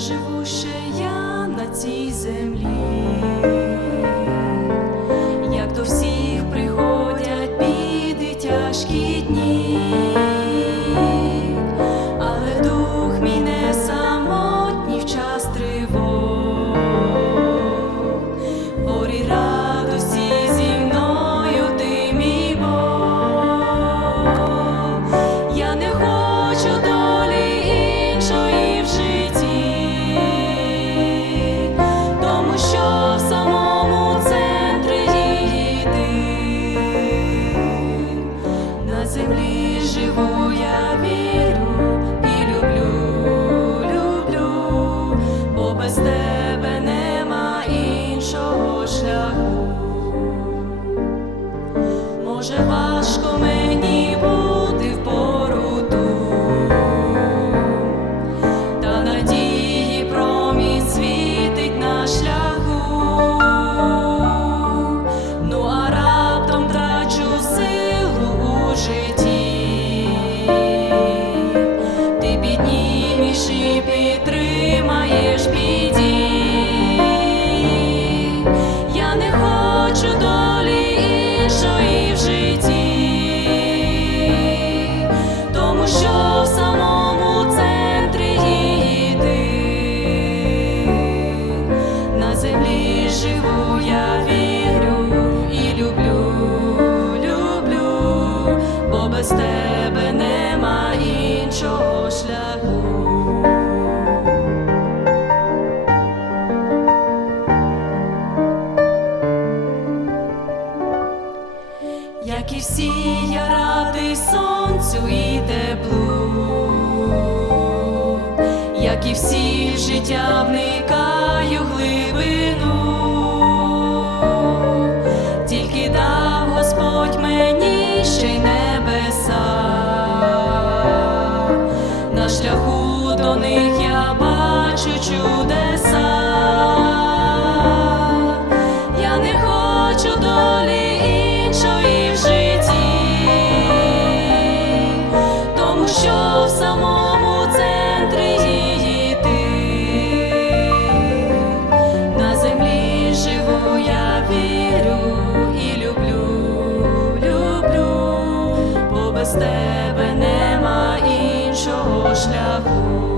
живу ще я на цій землі. як і всі, я радий сонцю і теплу, як і всі життя вникаю глиб. без тебе нема іншого шляху.